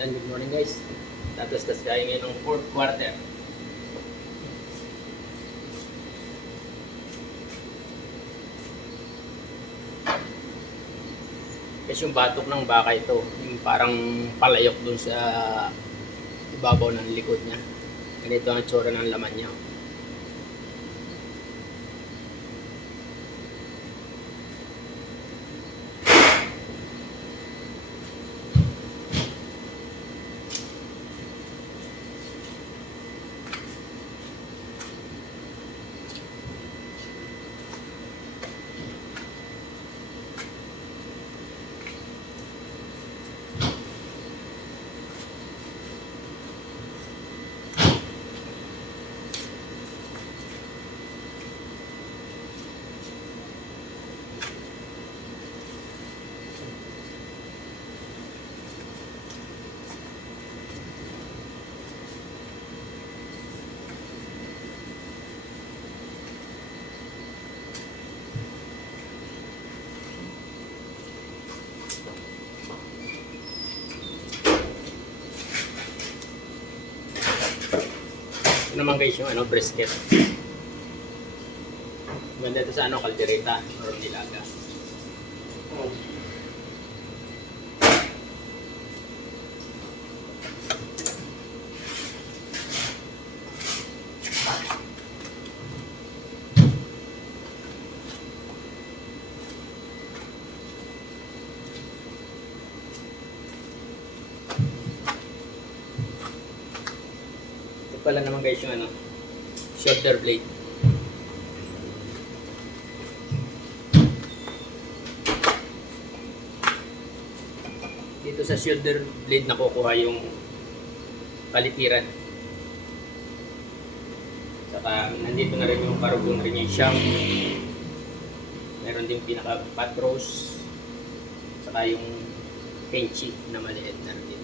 Yan, good morning guys. Tapos tayo ngayon ng fourth quarter. Kasi yung batok ng baka ito, yung parang palayok dun sa ibabaw ng likod niya. Ganito ang tsura ng laman niya. Ito naman guys yung brisket. Ganda ito sa kaldereta or nilaga. Ito pala naman guys yung shoulder blade. Dito sa shoulder blade nakukuha yung kalitiran. Saka nandito na rin yung karugong rin yung shank. Meron din pinaka patros. Saka yung penchy na maliit na rin.